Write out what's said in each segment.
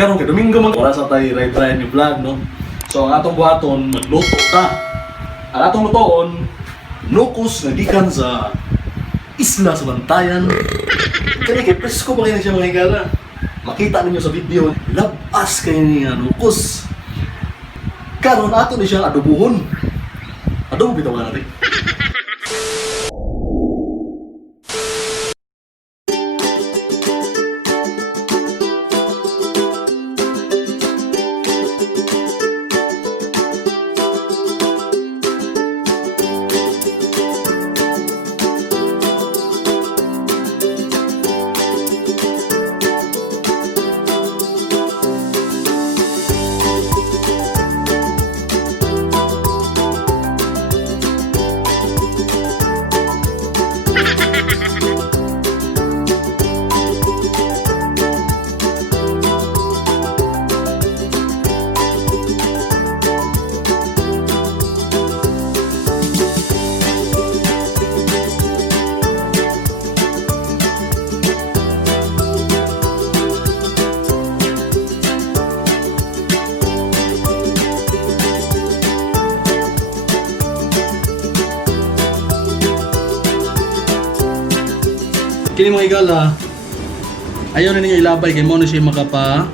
Karon kay Domingo man oras sa tayo try ni vlog no. So ang atong buhaton magluto ta. Ang atong lutoon nukos nga gikan sa isla sa Bantayan. Kani kay presko pa kini siya mga higala. Makita ninyo sa video, labas kayo niya nukos. Karon ato ni siya adobuhon. Adobo bitaw ka natin. Kini mga higala, ayaw na ninyo ilabay kay mo na siya makapa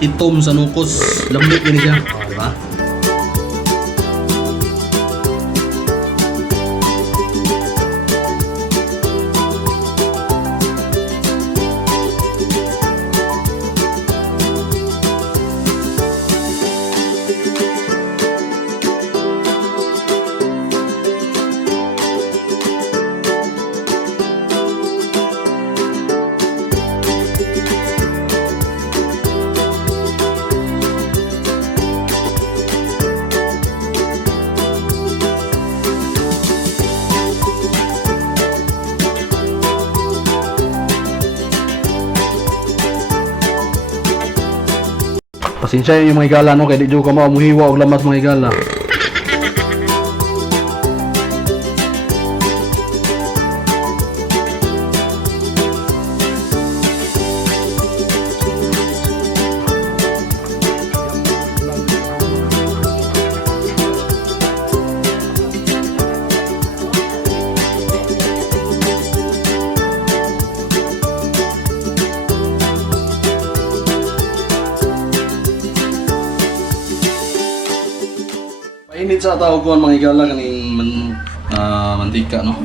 itom sa nukos. Lambot din siya. O, diba? Pasensya yung mga higala no, kaya di ka muhiwa og lamas mga higala. Init sa tawag ko ang mga higala kaning mantika no.